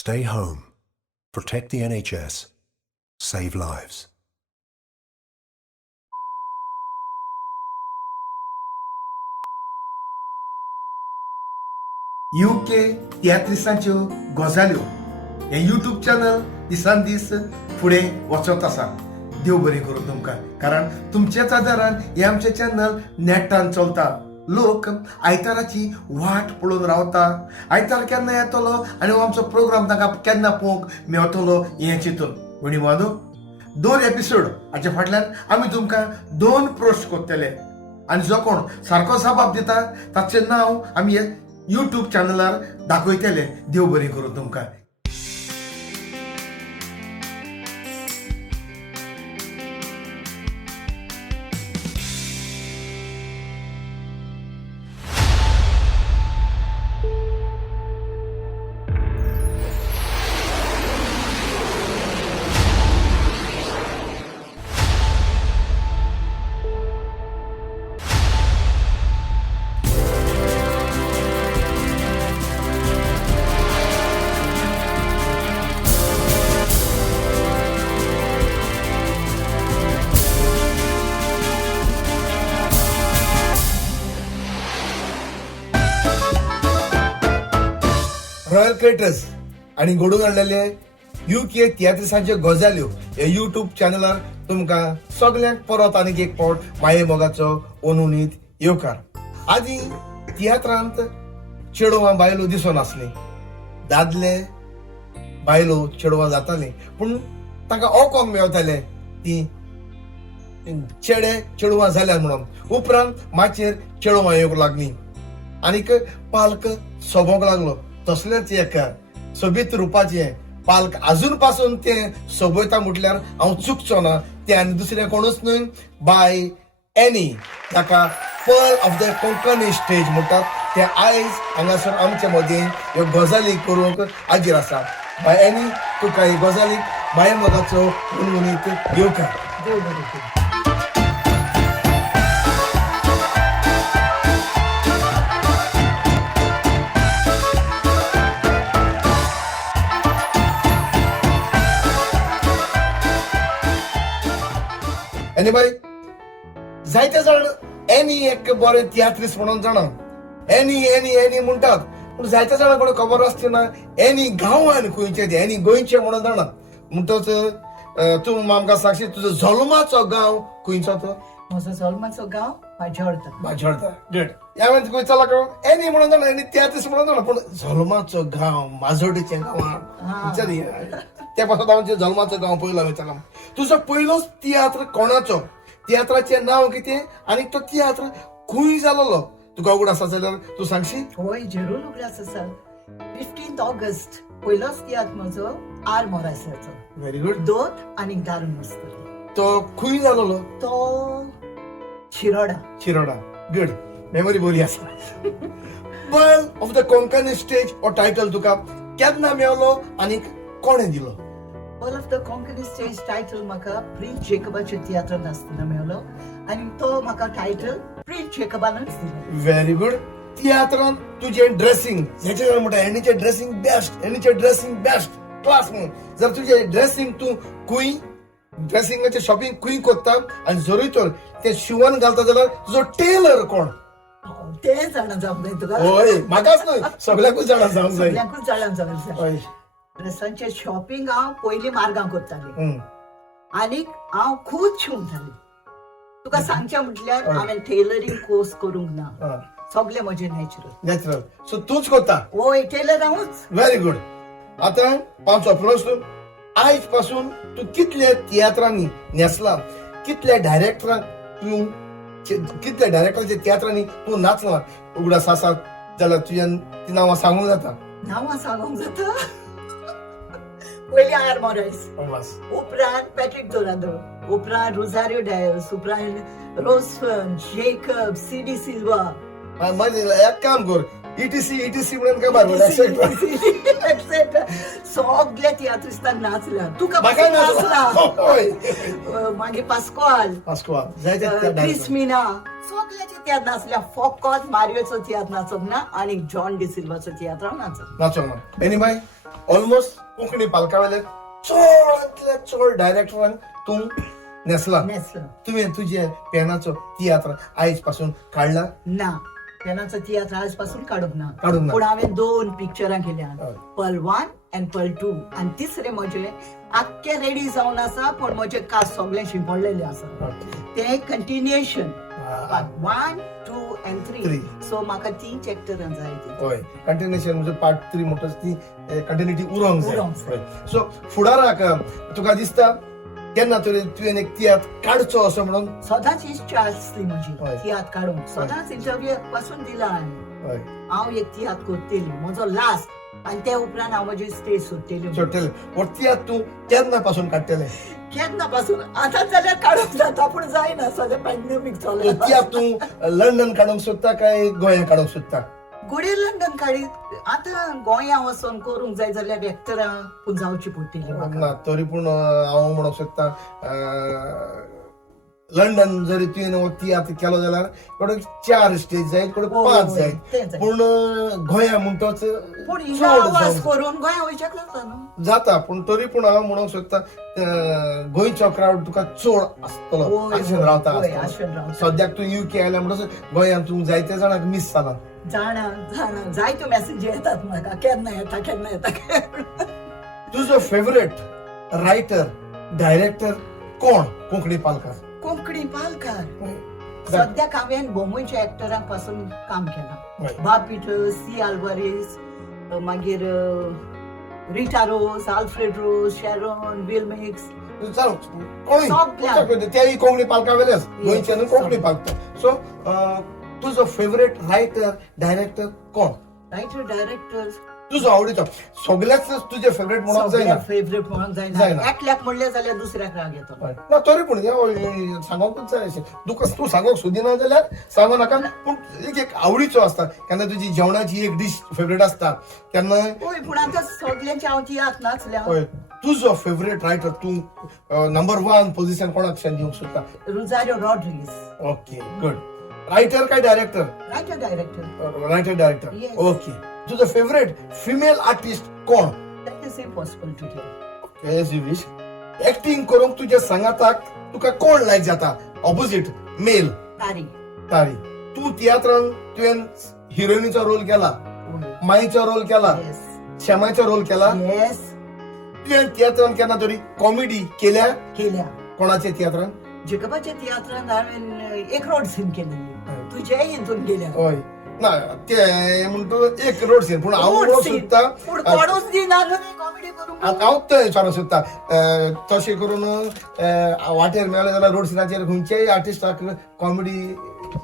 Stay home. Protect the NHS. Save lives. UK तियात्रिसांच्यो गजाल्यो हे YouTube channel दिसान दीस फुडें वचत आसा. देव बरें करूं तुमकां, कारण तुमच्याच आदारान हे आमचे चॅनल नेटान चलता. लोक आयताराची वाट पळोवन रावता, आयतार केन्ना येतलो आनी हो आमचो प्रोग्राम तांकां केन्ना पळोवंक मेळटलो हें चिंतून. म्हणी न्हू 2 एपिसोड हाचे फाटल्यान आमी तुमकां 2 प्रश्न कोत्तले आनी जो कोण सारको जबाब दिता ताचें नांव आमी हे यूट्यूब चॅनलार दाखयतले. देव बरें करूं तुमकां. रॉयल क्रिएटर्स आणि घडून हाडलेले UK तियात्रिसांच्यो गजाल्यो हे यूट्यूब चॅनलार तुमकां सगळ्यांक परत आनीक एक फावट माये मोगाचो ओनुनीत येवकार. आदी तियात्रांत चेडवां बायलो दिसोन आसली, दादले बायलो चेडवां जातालीं, पूण तांकां ओळखोंक मेळटाले ती चेडे चेडवां जाल्यार म्हणून. उपरांत माचयेर चेडवां येवंक लागलीं आनीक पालक सोबोंक लागलो. तसलेच एक सोबीत रुपाचे पालक अजून पासून ते सोबयता म्हटल्यार हांव चुकचो ना. ते आनी दुसरे कोणूच न्हय, बाय एनी, ताका pearl of the Konkani stage म्हणटात. ते आयज हांगासर आमचे मदीं ह्यो गजाली करूंक हाजीर आसा. बाय एनी, तुका ही गजालीक माये मोगाचो गुणगुणीत येवकार. आनी बाय जायते जाण एनी एक बरें तियात्रीस म्हणून जाणा. एनी एनी एनी म्हणटात, पूण जायते जाणां कोण खबर आसची ना एनी गांवान खंयचे ते एनी गोंयचे म्हणून जाणा. म्हणटच तूं आमकां सांगशी तुजो जल्माचो गांव खंयचो तो? म्हजो जल्माचो गांव म्हाज्या बाजोर्दा. गुड. ह्या वेळेस खंय चला कळून एनी म्हणून जाणा, एनी तियात्रीस म्हणून जाणा, पूण जल्माचो गांव माजोर्डेचें गांवान त्या पासून हांव जल्माचो गांव पयलो विचारला. तुजो पयलोच तियात्र कोणाचो? तियात्राचें नांव कितें आनी तो तियात्र खंय जालोलो? तुका उगड आसा जाल्यार तूं सांगशी? होय, जरूर उगडास आसा. 15 ऑगस्ट पयलोच तियात्र म्हजो आर मोरासाचो. Very good. दोत आनी दारून मस्तरी. तो खंय जालोलो? तो शिरोडा. गुड. मेमरी बरी आसा. Pearl of the Konkani stage हो टायटल तुका केन्ना मेळलो आनी कोणें दिलो? Pearl of the Konkani stage title म्हाका प्रिन्स जेकबाच्या तियात्रांत आसतना मेळलो आनी तो म्हाका टायटल प्रिन्स जेकबानूच दिलो. Very good. तियात्रांत तुजें ड्रेसिंग हेचे म्हणटा एनीचें ड्रेसिंग बेस्ट क्लास म्हणून. जर तुजें ड्रेसिंग तूं खंय ड्रेसिंगाचें शॉपिंग खंय कोत्ता आनी जरूय तर तें शिवून घालता जाल्यार तुजो टेलर कोण? तें जाणा जावंक जाय तुका. होय, म्हाकाच न्हय, सगळ्याकूच जाणा जावंक जाय. सगळ्यांकूच जाणा जावंक जाय. होय. ड्रेसांचें शॉपिंग हांव पयलीं मार्गां करतालें आनीक हांव खूब शिंवतालें. तुका सांगचें म्हटल्यार हांवें टेलरींग कोर्स करूंक ना. सगळें म्हजें नॅचरल. सो तूच कोत्ता? होय, टेलर हांवूच. Very good. आतां पावचो प्रश्न. आयज पासून तूं कितले तियात्रांनी न्हेसला, कितल्या डायरेक्टरांच्या तियात्रांनी तूं नाचला उगडास आसात जाल्यार तुज्यान ती नांवां सांगूंक जाता? नांवां सांगूंक जाता. पयलीं आर मोरायस, उपरांत पॅट्रिक दोनाल्डो, उपरांत रोझारियो डायस, उपरांत रोजफन, जेकब, सीडी सिल्वा. एक काम कर, ETC म्हणून काय बार एक्सेट्रा. सगळे तियात्रिस्तान नाचल्या तुका म्हाका पासून नाचला होय मागीर पास्कॉल पास्कवा जायते त्या क्रिस्मिना सगळ्याचे तियात्र नाचल्या फकत मारियोचो तियात्र नाचप ना आणि जॉन डिसिल्वाचो तियात्र हांव नाचप नाचो मग एनी बाय ऑलमोस्ट कोंकणी पालकावेले चडतले चड डायरेक्टरान तूं नेसला नेसला तुम्ही तुझे पेनाचो तियात्र आयज पासून काढला ना तेनाचो तियात्र आज पासून काडूंक काडूंक ना ना. पूण हांवें 2 पिक्चरां केल्या हय. पल 1 अँड पल 2 आणि तिसरे म्हजे आख्खे रेडी जावन आसा पण म्हजे कास सगळे शिंपडलेले आसा ते कंटिन्युएशन 1, 2 and 3 Three. सो म्हाका 3 चॅप्टरां जाय ती होय कंटिन्युएशन म्हणजे पार्ट 3 म्हणटच ती कंटिन्युटी उरोंक उरोंक जाय सो फुडाराक तुका दिसता केन्ना तरी तुवें एक तियात्र काडचो असो म्हणून सदांच इच्छा आसली म्हजी हय. तियात्र काडूंक सदांच इंटरव्यू पासून दिला हय हांव एक तियात्र करतली म्हजो लास्ट आणि त्या उपरांत हांव म्हजी स्टेज सोडटली सोडटले वर तियात्र तूं केन्ना पासून काडटले केन्ना पासून आतां जाल्यार काडूंक जाता पूण जायना सद्या पॅन्डेमीक चलता तियात्र तूं लंडन काडूंक सोदता काय गोंया काडूंक सोदता गुडे लंडन काडीत आतां गोंया वचोन करूंक जाय जाल्यार एक्टरां पूण जावची पडटली म्हाका ना तरी पूण हांव म्हणूंक सोदता लंडन जरी तुवें तियात्र केलो जाल्यार कोण 4 स्टेज जाय कोण 5 जाय तें जाय. पूण गोंया म्हणटोच पूण चड हिंगा आवाज जावं. करून गोंया वयच्याक लागता न्हू जाता पूण तरी पूण हांव म्हणूंक सोदता गोंयचो क्रावड तुका चड आसतलो होय, आशेन रावता होय, आसतलो. आशेन रावता. सद्याक तूं UK आयल्या म्हणटच गोंयांत तूं जायते जाणांक मिस जाला जाणा जायत्यो मॅसेजी येतात म्हाका केन्ना येता तुजो फेवरेट रायटर डायरेक्टर कोण कोंकणी पालकार कोंकणी पालकार सद्याक हांवें बोमूयच्या एक्टरांक पासून काम हय. केलां बाब पिटर्स सी आल्वारेस मागीर रिटा रोज Alfred rose Sharon will mix चल कोणी सगळ्यांक. त्याही कोंकणी पालका वेलेच गोंयचे न्हू कोंकणी सगळ्यांक. पालका सो तुजो फेवरेट रायटर डायरेक्टर कोण रायटर डायरेक्टर तुजो आवडीचो सगळ्याच तुजे फेवरेट म्हणून जायना फेवरेट म्हणून जायना जायना. एकल्याक म्हणले जाल्यार दुसऱ्याक राग येतो ना तरी पूण सांगोकूच जाय अशें तुका तूं सांगोक सोदिना जाल्यार सांगो नाका पूण एक आवडीचो आसता केन्ना तुजी जेवणाची एक डिश फेवरेट आसता केन्ना होय पूण आतां सगळ्यांची हांव तियात्र नाचल्या हय तुजो फेवरेट रायटर तूं नंबर 1 पोझिशन कोणाक दिवंक सोदता Rosario Rodrigues okay good writer काय director writer director writer director Yes. Okay तुझं फेवरेट फिमेल आर्टिस्ट कोण that is impossible to tell as you wish acting करूंक तुझ्या संगाताक तुका कोण लायक जाता ऑपोजिट मेल तारी तारी तू तियात्रान तुवें हिरोईनीचो रोल केला माईचो रोल केला श्यामाचो रोल केला येस तुवें तियात्रान केन्ना तरी कॉमेडी केल्या केल्या कोणाचे तियात्रान जेकबाच्या तियात्रान हांवें एक रोड सीन केलेली तुझ्याय हितून गेल्या हय ना ते म्हणतो एक रोड सीन पूण हांव म्हणूंक सोदता पूण कोणूच दिना कॉमेडी करूंक हांव तें विचारूंक सोदता तशें करून वाटेर मेळ्ळे जाल्यार रोड सिनाचेर खंयच्याय आर्टिस्टाक कॉमेडी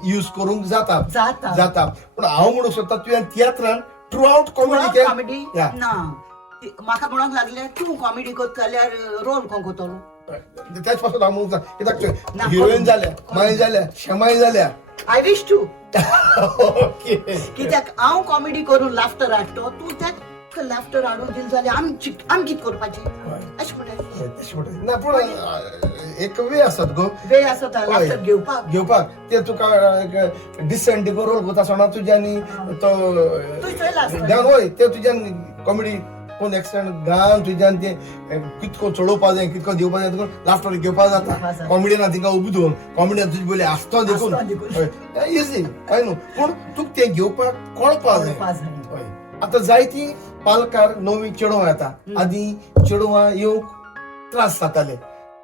यूज करूंक जाता जाता. जाता पूण हांव म्हणूंक सोदता तुवें तियात्रान थ्रू आउट कॉमेडी कॉमेडी ना म्हाका म्हणूंक लागले तूं कॉमेडी करता जाल्यार रोल कोण करतलो त्याच पासून हांव म्हणूंक कित्याक ना, हिरोईन जाल्या माय जाल्या शेमाय जाल्या आय विश टू ओके कित्याक हांव कॉमेडी करून लाफ्टर हाडटो तूं त्याक लाफ्टर हाडून दिल जाल्यार आमी कितें करपाचें अशें म्हणलें ना पूण एक वे आसत गो वे आसता लाफ्टर घेवपाक ते तुका डिसेंट रोल करता आसतना तुज्यानी तो तुवें चोयला आसता. ध्यान होय ते तुज्यान कॉमेडी कोण एक्सटेंड घान तुज्यान ते कितको चडोवपा जाय कितको दिवपा जाय तुका लाफ्टर घेवपा घेवपा जाता जाता. कॉमेडियना तिका उबी दवरून कॉमेडियन तुजी बोले आसतो देखून आसतो देखून. इजी काय न्हू पूण तुका ते घेवपाक कळपा जाय कळपा जाय. हय. आतां जायती पालकार नवी चेडवां येता आदी चेडवां येवंक त्रास जाताले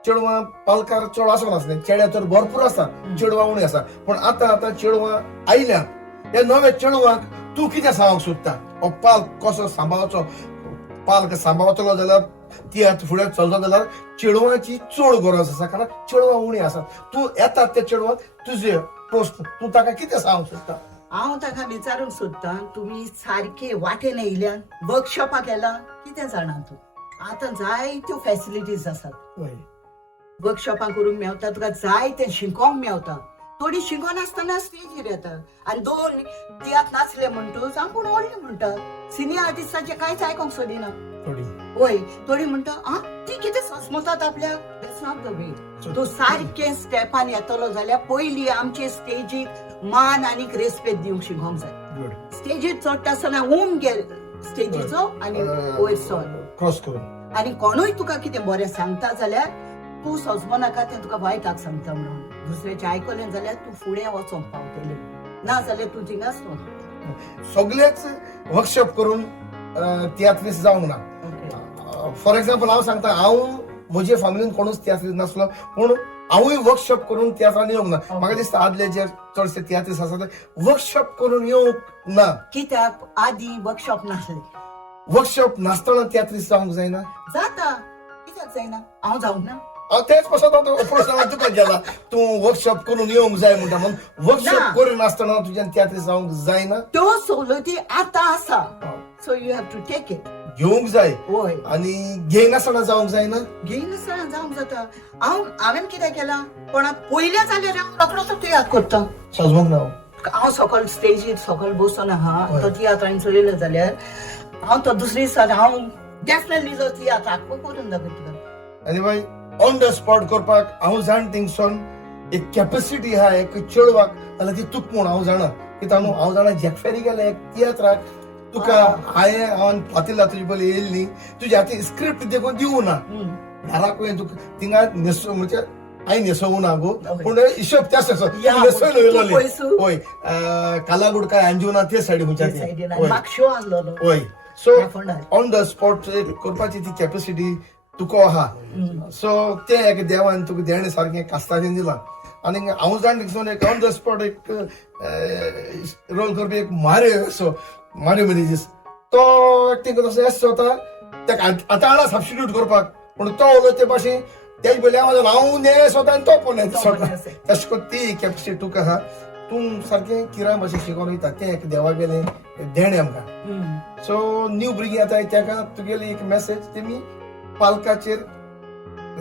चेडवां पालकार चड आसनासले चेड्या तर भरपूर आसा चेडवां उणी आसा पूण आतां चेडवां आयल्या ह्या नव्या चेडवांक तूं कितें सांगूंक सोदता हो पालक कसो सांबाळचो पालक सांबाळतलो जाल्यार तियात्र फुडें चलता जाल्यार चेडवांची चड गरज आसा कारण चेडवां उणी आसा तूं येता त्या चेडवाक तुजे प्रश्न तूं ताका कितें सांगूंक सोदता हांव ताका विचारूंक सोदतां तुमी सारके वाटेन येयल्यान वर्कशॉपा केला कितें जाणा तूं आतां जायत्यो फॅसिलिटीज आसात वर्कशॉपां करूंक मेळटा तुका जाय तें शिकोंक मेळटा थोडी शिकोन आसतना स्टेजीर येता आनी 2 तियात्र नाचले म्हणटूच हांव पूण व्हडलें म्हणटा सिनियर आर्टिस्टाचें कांयच आयकोंक सोदिना थोडी होय थोडी म्हणटा आ ती कितें ससमतात आपल्याक दॅट्स नॉट द वे तूं सारकें स्टेपान येतलो जाल्यार पयलीं आमचे स्टेजीक मान आनी रेस्पेद दिवंक शिकोवंक जाय गुड स्टेजीर चडटा आसतना उम घे स्टेजीचो आनी वयर सर क्रॉस करून आनी कोणूय तुका कितें बरें सांगता जाल्यार तूं सजमो नाका तें तुका वायटाक सांगता म्हणून दुसऱ्याचें आयकलें जाल्यार तूं फुडें वचोंक पावतलें ना जाल्यार तूं थिंगाच न्हू सगळेच वर्कशॉप करून तियात्रीस जावंक ना फॉर एक्झाम्पल हांव सांगता हांव म्हजे फॅमिलीन कोणूच तियात्रीस नासलो पूण हांवूय वर्कशॉप करून तियात्रान येवंक ना म्हाका दिसता आदले जे चडशे तियात्रीस आसा ते वर्कशॉप करून येवंक ना कित्याक आदीं वर्कशॉप नासलें वर्कशॉप नासतना तियात्रीस जावंक जायना जाता कित्याक जायना हांव जावंक ना तेच पासून प्रश्न तुका गेला तूं वर्कशॉप करून येवंक जाय म्हणटा म्हणून वर्कशॉप ना. करून नासतना तुज्यान तियात्रीस जावंक जायना त्यो सवलती आतां आसा so you have to take it घेवंक जाय होय आनी घेयनासतना जावंक जायना घेयनासतना जावंक जाता हांवें कितें केलां पण पयलें जाल्यार हांव रोखडोच तियात्र करता सजमोक ना हांव सकयल स्टेजीर सकयल बसून आहा तो तियात्रान चलयलो जाल्यार हांव तो दुसरे दिसा हांव डेफिनेटली जो तियात्राक करून दाखयता आनी बाय ऑन द स्पॉट करपाक हांव जाण थिंगसोन एक कॅपॅसिटी आहा एक चेडवाक जाल्यार ती तुक म्हूण हांव जाणा कित्याक न्हू हांव जाणा जॅकफेरी गेले एक तियात्राक तुका हांवें फातिला तुजे पयलीं येयली न्ही तुजे हाती स्क्रिप्ट देखून दिवं ना घराकूय तुका थिंगा न्हेसो म्हणजे हांवें न्हेसोवं ना गो पूण हिशोब त्याच आसा न्हेसोवन येयलोली होय कालागुडका अंजुना ते सायडी खंयच्या म्हाका शो आसलो होय सो ऑन द स्पॉट करपाची ती कॅपॅसिटी तुका आहा सो ते एक देवान तुका देणे सारकें कास्ताचें दिलां आनी हांव जाण दिसून एक ऑन द स्पॉट एक रोल करपी एक मारियो असो मारियो मेनेजीस तो एक्टींग करता असो जाता ताका आतां हाडा सबस्टिट्यूट करपाक पूण तो उलयता ते भाशेन तेज पयलीं हांव ने स्वता आनी तो पण स्वता तशें करून ती कॅपॅसिटी तुका आहा तूं सारकें किराय भाशेन शिकोवन वयता तें एक देवा गेलें देणे आमकां सो न्यू भुरगीं येताय ताका तुगेली एक मेसेज तेमी पालकाचेर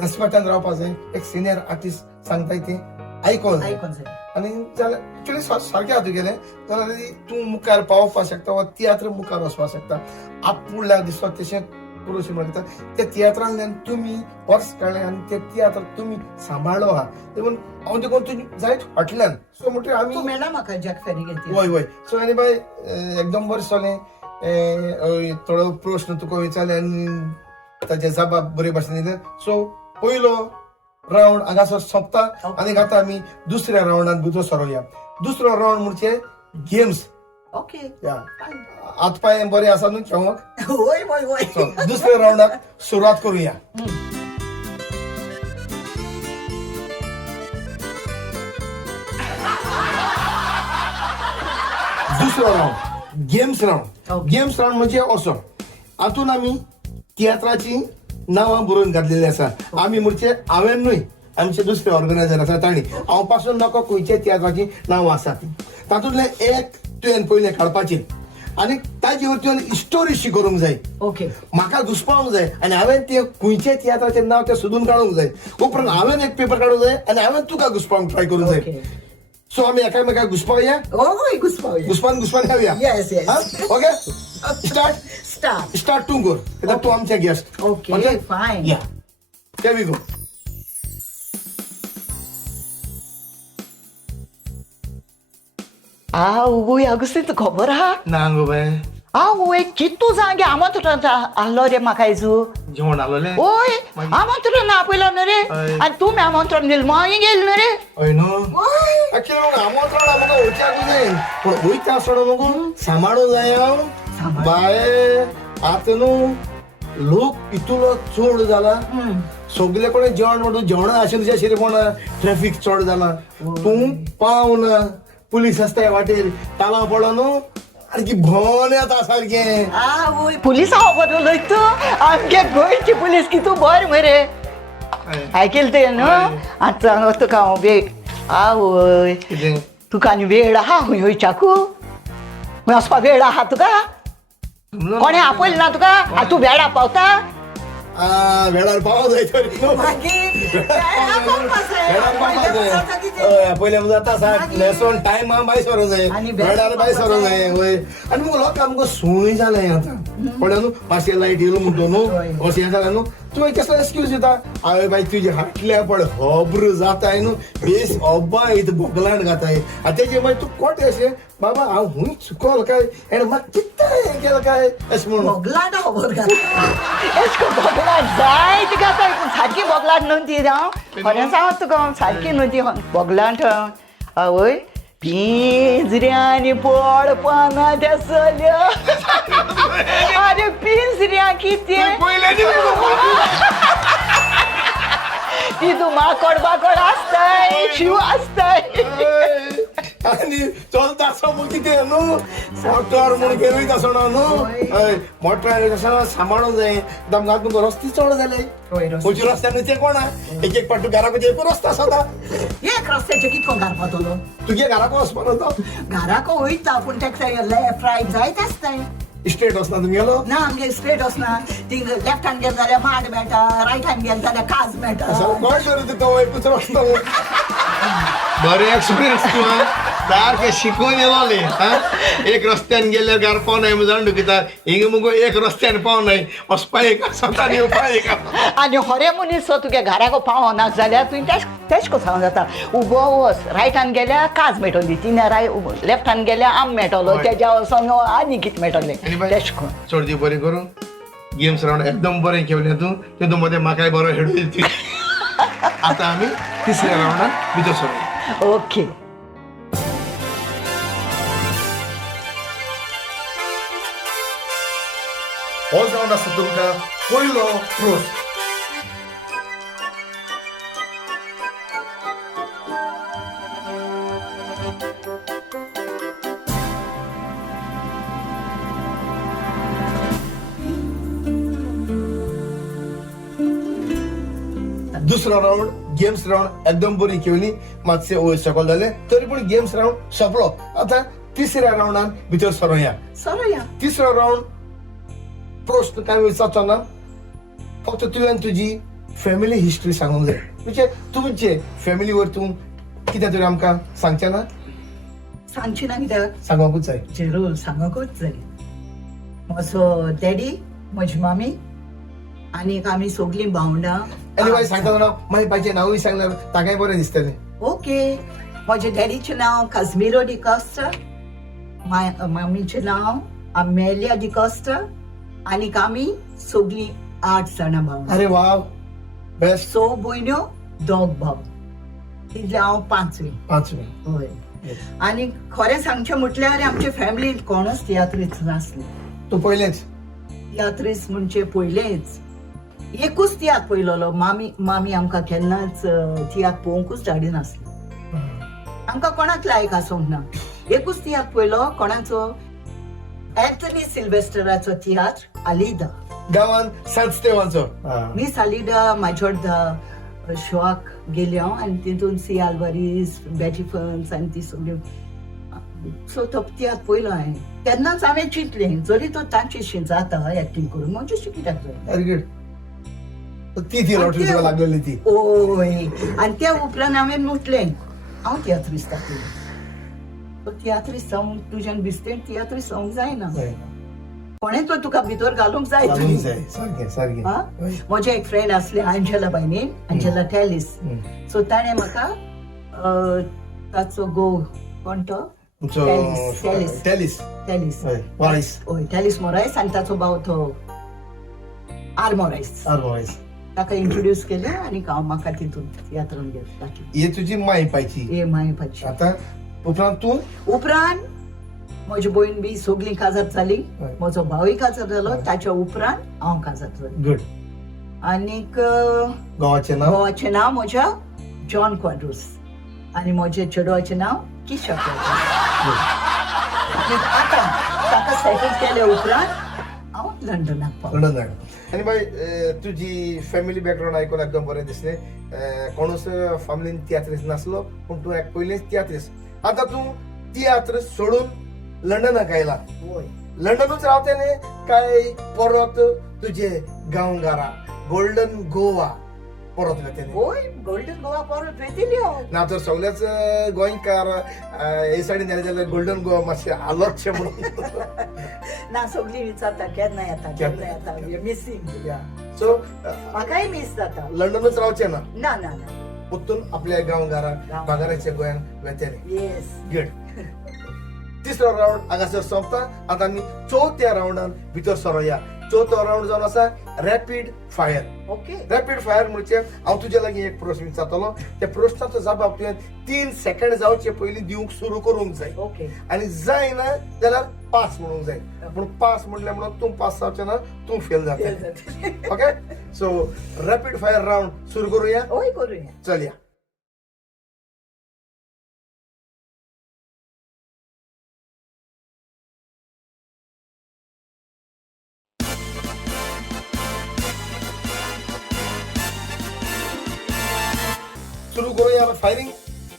रेस्पेक्टान रावपाक जाय एक सिनियर आर्टिस्ट सांगताय तें आयकोन जाय आनी जाल्यार एक्चुअली सारकें आहा तुगेलें जाल्यार तूं मुखार पावपाक शकता वा तियात्र मुखार वचपाक शकता आपुडल्याक दिसता तशें करूशी म्हणटा त्या तियात्रांतल्यान तुमी वर्स काडलें आनी ते तियात्र तुमी सांबाळ्ळो आहा देखून हांव देखून तुजी जायत फाटल्यान सो म्हणटा आमी मेळ्ळा म्हाका जॅक फेरी घेतली वय वय सो आनी बाय एकदम बरें जालें थोडो प्रश्न तुका विचारले आनी ताचे जबाब बरे भाशेन दिले सो पयलो रावंड हांगासर सोंपता आनी आतां आमी दुसऱ्या रावंडान भितर सरोया दुसरो रावंड म्हणजे गेम्स ओके हात पांय बरे आसा न्हू खेळोंक होय होय होय सो दुसऱ्या रावंडाक सुरवात करुया दुसरो रावंड गेम्स रावंड म्हणजे असो हातून आमी तियात्राची नांवां बरोवन घातलेली आसा आमी म्हणचे हांवें न्हय आमचे दुसरे ऑर्गनायझर आसा तांणी हांव पासून म्हाका खंयच्या तियात्राची नांवां आसात तातूंतले एक तुवें पयलें काडपाचें आनी ताजे वयर तुवें हिस्टोरी करूंक जाय ओके म्हाका घुसपावंक जाय आनी हांवें तें खंयच्या तियात्राचें नांव तें सोदून काडूंक जाय उपरांत हांवें एक पेपर काडूंक जाय आनी हांवें तुका घुसपावंक ट्राय करूंक जाय सो आमी एकामेकाक घुसपावया होय घुसपावया घुसपान खावया येस येस ओके स्टार्ट तूं कर कित्याक तूं आमचे गेस्ट ओके फायन या there we go आवय अगस्ती तू खबर आहा ना गो बाय आवय कितू जागे आमंत्रण आसलो रे म्हाका आयजू जेवण आलोलें ओय आमंत्रण आपयलो न्हू रे आनी तुमी आमंत्रण दिलें मागीर गेल न्हू रे हय न्हू एक्चुअली आमंत्रण म्हाका वयच्याकूच जाय पूण वयता आसतना न्हू सांबाळूंक जाय हांव बाय आतां न्हू लोक इतलो चड जाला सगळे कोणें जेवण म्हणून जेवणा आशिल्लें अशें कोण ट्रॅफिक चड जाला तूं पावना पुलीस आसता वाटेर ताला पडलो न्हू सारकी भोंवन येता सारकें आवय पुलीस हांव बरो उलयत आमगे गोंयची पुलीस कितू बरें मरे आयकलें तें न्हू आतां सांगो तुका हांव वेळ आवय तुका आनी वेळ आहा खंय वयच्याकू खंय वचपा वेळ आहा तुका कोणें आपयलें ना तुका तूं वेळा पावता वेळार पावो जाय तरी न्हू. मागीर वेळार पावपाक जाय. वेळार पावपाक जाय. जाता कितें? हय, पयलें जाता साठ लेसोन टायमा बाय सरो जाय आनी वेळार बाय सरो जाय वय आनी मग लोक आमकां सूय जालें आतां पळय न्हू मातशें लायट येयलो म्हणटो न्हू हय. अशें जालें न्हू तूं कसलो एक्सक्यूज दिता हांवें बाय तुजी हाटल्या पळय होब्र जाताय न्हू बेस अब्बा इथं बोगलांड घाताय आतां तेजे मागीर तूं कोटे अशें बाबा हांव हुंय चुकोल काय हेणें म्हाका चित्ताय हें केलें काय अशें म्हणून बोगलाट खबर घाता एश को बोगलाट जायत घाता पूण सारकी बोगलाट न्हू ती हांव खरें सांग तुका सारकी न्हू ती बोगलाट आवय पिंजऱ्यांनी पडपाना त्या चल्या अरे पिंजऱ्या कितें तितू माकड बाकड आसताय शिव आसताय आनी चलता आसा मग कितें न्हू मोटर म्हूण गेलोय आसना न्हू हय मोटरान कशें सांबाळूंक जाय आमकां तुमकां रस्ते चड जाले खंयचे रस्त्यान ते कोणा एक एक पाट घराक एक रस्तो आसा एक रस्त्याचे कितको घालपातलो तुगे घराक वचपानो तो घराक वयता पूण तेका लेफ्ट रायट जायत आसताय स्ट्रेट वचना तुमगेलो ना आमगे स्ट्रेट वचना थिंग लेफ्टान गेल जाल्यार माड मेळटा रायटान गेल जाल्यार काज मेळटा कळटा रे तुका वयपूच रस्तो बरें एक्सपिरियन्स तू सारकें शिकून येलो न्ही एक रस्त्यान गेल्यार घर पावनाय जाण किता हिंग मुगो एक रस्त्यान पावनाय वचपा एक आसा आनी येवपा एक आसा आनी खरें मनीस तुगे घराक पावना जाल्यार तुवें तेश को सांग जाता उबो वच रायटान गेल्यार काज मेळटली तिने लेफ्टान गेल्यार आम मेळटलो तेज्या वचोन आनी कितें मेळटलें तेश को चडची बरें करून गेम्स रावंड एकदम बरें केलें तूं तितून मदें म्हाकाय बरो हेडू येतली आतां आमी तिसऱ्या रावंडान भितर सरूया ओके हो रावंड आसा तुमकां पयलो प्रोस दुसरो राउंड गेम्स राउंड एकदम बरी केली मातशे वयर सकयल जाले तरी पूण गेम्स राउंड सोंपलो आतां तिसऱ्या राउंडान भितर सरोया सरोया तिसरो राउंड प्रश्न काय विचारचो ना फक्त तुवें तुजी फॅमिली हिस्ट्री सांगूंक जाय म्हणजे तुमचे फॅमिली वर तूं कितें तरी आमकां सांगचें ना सांगची ना कित्याक सांगोकूच जाय जरूर सांगूंकूच जाय म्हजो डॅडी म्हजी मामी आनीक आमी सगळीं भावंडां आनी मागीर सांगता ना मागीर बायचें नांवूय सांगल्यार ताकाय बरें दिसतलें ओके म्हज्या डॅडीचें नांव काश्मीरो डिकॉस्टा मामीचें नांव अमेलिया डिकॉस्टा आनीक आमी सगळीं 8 जाणां भावंडां अरे वाव बेस्ट 6 भयण्यो 2 भाव तितले हांव 5वी पांचवी हय आनी खरें सांगचें म्हटल्यार आमचे फॅमिलींत कोणूच तियात्रीच नासले तूं पयलेंच तियात्रीस म्हणजे पयलेंच एकूच तियात्र पयलोलो मामी आमकां केन्नाच तियात्र पळोवंकूच धाडी नासली आमकां कोणाक लायक आसूंक ना एकूच तियात्र पयलो कोणाचो एंथनी सिल्वेस्टराचो तियात्र आलिदा गांवान सांजतेवाचो मिस आलिदा म्हाज्या शोआक गेले हांव आनी तितून सी आल्वारीस बॅटी फन्स आनी ती सगळी सो तो तियात्र पयलो हांवें तेन्नाच हांवें चिंतलें जरी तो तांचेशी जाता एक्टींग करून म्हणजे कित्याक जाय वेरी गुड ती लॉटरी तुका लागलेली ती ओय आनी त्या उपरांत हांवें म्हटलें हांव तियात्रीस जातलें तो तियात्रीस जावंक तुज्यान बिस्तेन तियात्रीस जावंक जायना कोणें तो तुका भितर घालूंक जाय सारकें सारकें म्हजे एक फ्रेंड आसले अंजला बायनीन अंजला टॅलिस सो ताणें म्हाका ताचो कोण तो टॅलिस टॅलिस वायस हय टॅलिस मोरायस आनी ताचो भाव तो आर मोरायस ताका इंट्रोड्यूस केलें आनी हांव म्हाका तितून तियात्रान गेलें ही तुजी मायपाची हे मायपाची आतां उपरांत तूं उपरांत म्हजी भयण बी सगळीं काजार जाली म्हजो भावूय काजार जालो ताच्या उपरांत हांव काजार जालें गुड आनीक गांवाचें नांव भावाचें नांव म्हज्या जॉन क्वाड्रूस आनी म्हज्या चेडवाचें नांव किशा क्वाड्रूस आतां ताका सेटल केले उपरांत हांव लंडनाक पावलें लंडन आनी मागीर तुजी फॅमिली बॅकग्रावंड आयकून एकदम बरें दिसलें कोणूच फॅमिलीन तियात्रीस नासलो पूण तूं पयलेंच तियात्रीस आतां तूं तियात्र सोडून लंडनाक आयला लंडनूच रावतलें काय परत तुजे गांवघरा गोल्डन गोवा परत येतले होय गोल्डन गोवा परत वेतीली ना तर सगळ्याच गोंयकार हे सायडीन गेले जाल्यार गोल्डन गोवा मातशें आलोच म्हणून ना सगळी विचारता केन्ना येता मिसींग सो म्हाकाय मिस जाता लंडनच रावचे ना ना ना ना परतून आपल्या गांवगाराक बागाराच्या गोंयांत वेतेले येस गुड तिसरो राउंड हांगासर सोंपता आतां आमी चवथ्या राउंडान भितर सरोया चवथो राउंड जावन आसा rapid fire okay rapid fire म्हणजे हांव तुजे लागीं एक प्रश्न विचारतलो त्या प्रश्नाचो जबाब तुवें 3 सेकंड जावचे पयलीं दिवंक सुरू करूंक जाय ओके आनी जायना जाल्यार पास म्हणूंक जाय पूण पास म्हणलें म्हणून तूं पास जावचें ना तूं फेल जातलें okay so rapid fire round सुरू करूया होय करूया चलया सुरू करूया फायरिंग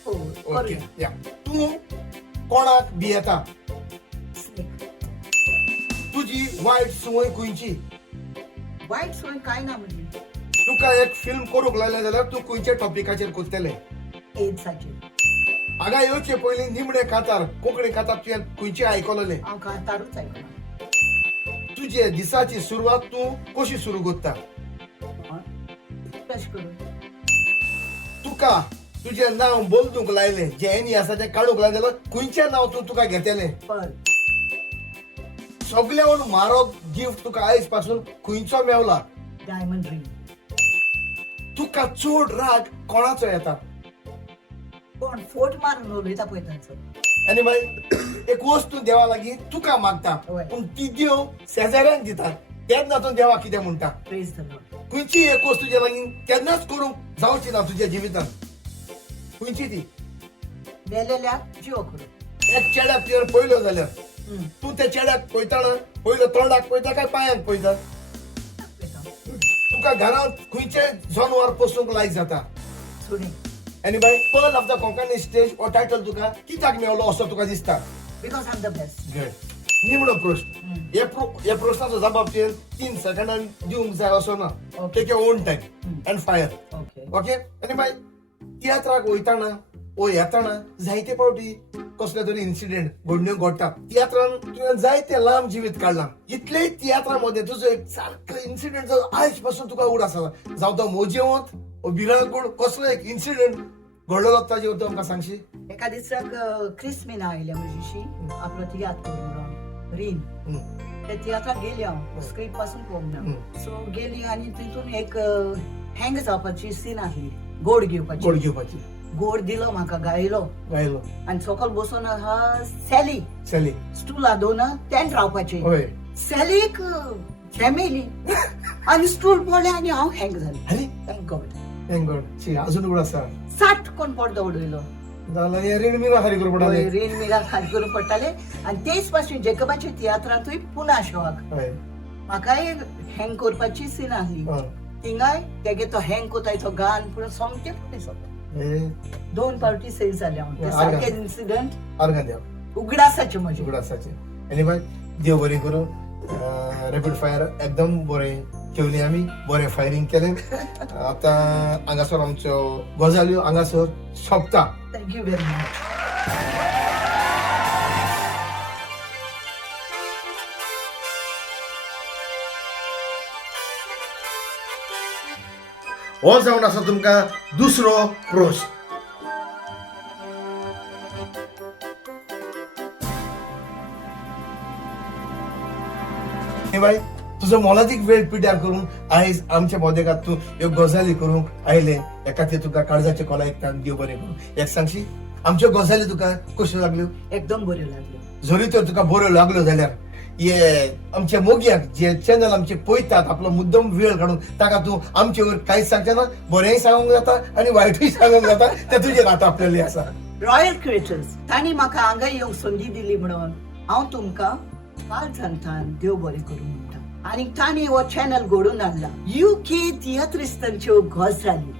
हो ओके करूया या तूं कोणाक भियेता तुजी वायट संवय खंयची वायट सोय काय ना म्हणजे तुका एक फिल्म करूंक लायलें जाल्यार तूं खंयच्या टॉपिकाचेर करतलें एड्साचेर हांगा येवचे पयलीं निमणे कातार कोंकणी कातार तुवें खंयचे आयकलेलें हांव कातारूच आयकलां तुजे दिसाची सुरवात तूं कशी सुरू करता कशें करून तुका तुजें नांव बोलदूंक लायलें जें एनी आसा तें काडूंक लायलें जाल्यार खंयचें नांव तूं तुका घेतलें पर सगळ्याहून म्हारग गिफ्ट तुका आयज पासून खंयचो मेवला डायमंड रिंग तुका चड राग कोणाचो येता कोण फोट मारून उलयता पळय तांचो आनी मागीर एक वस्तू देवा लागीं तुका मागता होय. पूण ती देव शेजाऱ्यांक दिता तेन्ना तूं देवा कितें म्हणटा प्रेज द लॉर्ड खंयची एक वस्तू तुज्या लागीं केन्नाच करूंक जावची ना तुज्या जिवितांत खंयची ती मेलेल्या जिव करून एक चेड्याक तुवें पयलो जाल्यार तूं त्या चेड्याक पळयताना पयलो तोंडाक पळयता काय पांयांक पळयता तुका घरांत खंयचे जनवार पोसूंक लायक जाता सुणी आनी bye pearl of the Konkani stage हो टायटल तुका कित्याक मेवलो असो तुका दिसता because I am the best निमणो प्रश्न हे प्रश्नाचो जबाब तुवें 3 सेकंडान दिवंक जाय असो ना Okay. Take your own time and fire okay okay आनी बाय तियात्राक वयताना ओ येताना जायते फावटी कसले तरी इन्सिडेंट घडण्यो घडटा तियात्रान तुवें जायते लांब जिवीत काडलां इतलेय तियात्रा तुजो एक सारको इन्सिडेंट जो आयज पासून तुका उगड आसा जावं तो मोजेवंत ओ भिरांकूळ कसलो एक इन्सिडेंट घडलेलो ताजे बद्दल आमकां सांगशी एका दिसाक क्रिस्मिना आयल्या म्हजीशी आपलो तियात्र म्हणून रीन त्या तियात्राक गेली हांव स्क्रीप्ट पासून पळोवंक ना सो गेली आनी तितून एक हँग जावपाची सीन आसली गोड घेवपाची गोड घेवपाची गोड दिलो म्हाका गायलो गायलो आनी सकयल बसून आहा सॅली चली स्टूल आदोवन तेंट रावपाचें होय सॅलीक झेमेली आनी स्टूल पडलें आनी हांव हँग जालें अरे थँक गॉड थँक गॉड शी अजून उगड आसा साठ कोण पडदो उडयलो जाल्यार हे रीण मिरा खाली करूं पडटालें रेन मिरा खाली करून पडटाले आनी तेच पासून जेकबाच्या तियात्रांतूय पुना शॉक हय म्हाकाय हँग करपाची सीन आसली थिंगाय तेगे तो हँग कोताय तो गान पुरो सोमते फुडें सोंपता हे 2 फावटी सेव जाले हांव ते आर्गां. सारके इन्सिडंट आर्गां देव उगडासाचे म्हजे उगड आसाचे आनी बाय देव बरें करूं रॅपीड फायर एकदम बरें केवली आमी बरें फायरींग केलें आतां हांगासर आमच्यो गजाल्यो हांगासर सोंपता थँक्यू व्हेरी मच हो जावन आसा तुमकां दुसरो प्रश्न हे बाय तुजो मोलादीक वेळ पिड्यार करून आयज आमच्या मोदेगात तूं ह्यो गजाली करूंक आयले हे खातीर तुका काळजाचे कोला एक देव बरें करूं एक सांगशी आमच्यो गजाली तुका कश्यो लागल्यो एकदम बऱ्यो लागल्यो जरी तर तुका बऱ्यो लागल्यो जाल्यार हे आमच्या मोग्याक जे चॅनल आमचे पळयतात आपलो मुद्दम वेळ काडून ताका तूं आमचे वयर कांयच सांगचे ना बरेंय सांगूंक जाता आनी वायटूय सांगूंक जाता ते तुजेर आतां आपलेली आसा रॉयल क्रिएटर्स तांणी म्हाका हांगा येवंक संदी दिली म्हणून हांव तुमकां काल सांगतां देव बरें करूं म्हणटा आनी तांणी हो चॅनल घडोवन हाडला UK तियात्रिस्तांच्यो गजाली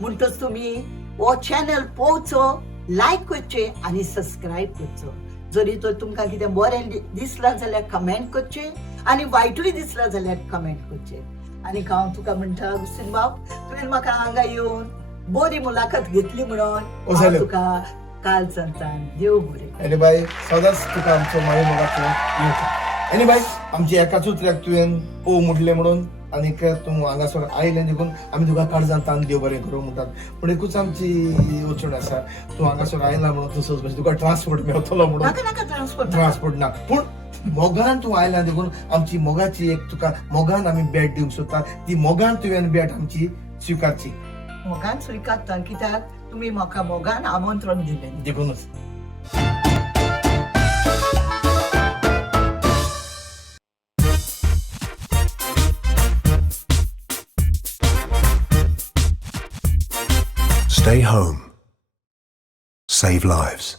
म्हणटच तुमी हो चॅनल पळोवचो लायक करचे आनी सबस्क्रायब करचो जरी तर तुमकां कितें बरें दिसलां जाल्यार कमेंट करचे आनी वायटूय दिसलां जाल्यार कमेंट करचे आणि हांव तुका म्हणटा हुसेन बाब तुवें म्हाका हांगा येवन बरी मुलाखत घेतली म्हणून हो, जालें. हांव तुका काल सांगतां देव बरें आनी बाय सदांच तुका आमचो माये मोगाचो येवकार आनी बाय आमची एकाच उतऱ्याक तुवें ओ म्हटलें म्हणून आनीक तूं हांगासर आयलें देखून आमी तुका काळजांत तान देव बरें करूं म्हणटात पूण एकूच आमची वचून आसा तूं हांगासर आयला म्हणून तूं सोच तुका ट्रान्सपोर्ट मेळटलो म्हणून नाका नाका ट्रान्सपोर्ट ट्रान्सपोर्ट ना पूण मोगान तूं आयला देखून आमची मोगाची एक तुका मोगान आमी भेट दिवंक सोदता ती मोगान तुवें भेट आमची स्विकारची मोगान स्विकारता कित्याक तुमी म्हाका मोगान आमंत्रण दिलें देखूनच Stay home. Save lives.